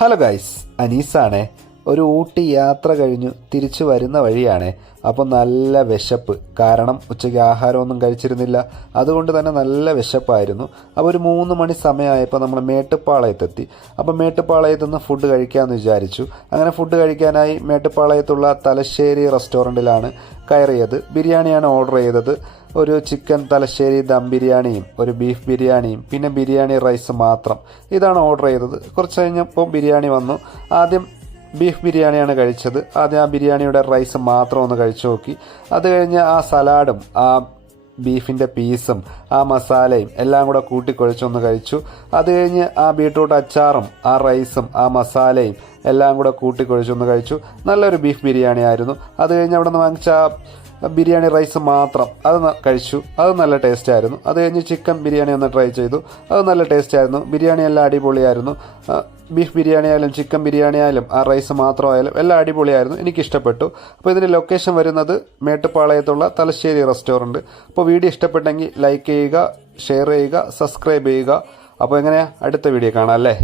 Hello guys, അനീസാണേ. ഒരു ഊട്ടി യാത്ര കഴിഞ്ഞു തിരിച്ചു വരുന്ന വഴിയാണ്. അപ്പോൾ നല്ല വിശപ്പ്, കാരണം ഉച്ചയ്ക്ക് ആഹാരമൊന്നും കഴിച്ചിരുന്നില്ല. അതുകൊണ്ട് തന്നെ നല്ല വിശപ്പായിരുന്നു. അപ്പോൾ ഒരു 3 മണി സമയമായപ്പോൾ നമ്മൾ മേട്ടുപ്പാളയത്തെത്തി. അപ്പോൾ മേട്ടുപ്പാളയത്തു നിന്ന് ഫുഡ് കഴിക്കാമെന്ന് വിചാരിച്ചു. അങ്ങനെ ഫുഡ് കഴിക്കാനായി മേട്ടുപ്പാളയത്തുള്ള തലശ്ശേരി റെസ്റ്റോറൻറ്റിലാണ് കയറിയത്. ബിരിയാണിയാണ് ഓർഡർ ചെയ്തത്. ഒരു ചിക്കൻ തലശ്ശേരി ദം ബിരിയാണിയും ഒരു ബീഫ് ബിരിയാണിയും പിന്നെ ബിരിയാണി റൈസ് മാത്രം, ഇതാണ് ഓർഡർ ചെയ്തത്. കുറച്ച് കഴിഞ്ഞപ്പോൾ ബിരിയാണി വന്നു. ആദ്യം ബീഫ് ബിരിയാണിയാണ് കഴിച്ചത്. ആദ്യം ആ ബിരിയാണിയുടെ റൈസ് മാത്രം ഒന്ന് കഴിച്ചു നോക്കി. അത് കഴിഞ്ഞ് ആ സലാഡും ആ ബീഫിൻ്റെ പീസും ആ മസാലയും എല്ലാം കൂടെ കൂട്ടിക്കുഴച്ചൊന്ന് കഴിച്ചു. അത് കഴിഞ്ഞ് ആ ബീട്രൂട്ട് അച്ചാറും ആ റൈസും ആ മസാലയും എല്ലാം കൂടെ കൂട്ടിക്കുഴച്ചൊന്ന് കഴിച്ചു. നല്ലൊരു ബീഫ് ബിരിയാണി ആയിരുന്നു. അത് കഴിഞ്ഞ് അവിടെ നിന്ന് വാങ്ങിച്ച ബിരിയാണി റൈസ് മാത്രം അത് കഴിച്ചു. അത് നല്ല ടേസ്റ്റ് ആയിരുന്നു. അത് കഴിഞ്ഞ് ചിക്കൻ ബിരിയാണി ഒന്ന് ട്രൈ ചെയ്തു. അത് നല്ല ടേസ്റ്റ് ആയിരുന്നു. ബിരിയാണി എല്ലാം അടിപൊളിയായിരുന്നു. ബീഫ് ബിരിയാണി ആയാലും ചിക്കൻ ബിരിയാണി ആയാലും ആ റൈസ് മാത്രമായാലും എല്ലാം അടിപൊളിയായിരുന്നു. എനിക്കിഷ്ടപ്പെട്ടു. അപ്പോൾ ഇതിൻ്റെ ലൊക്കേഷൻ വരുന്നത് മേട്ടുപ്പാളയത്തുള്ള തലശ്ശേരി റെസ്റ്റോറൻറ്റ്. അപ്പോൾ വീഡിയോ ഇഷ്ടപ്പെട്ടെങ്കിൽ ലൈക്ക് ചെയ്യുക, ഷെയർ ചെയ്യുക, സബ്സ്ക്രൈബ് ചെയ്യുക. അപ്പോൾ എങ്ങനെയാണ്, അടുത്ത വീഡിയോ കാണാം അല്ലേ?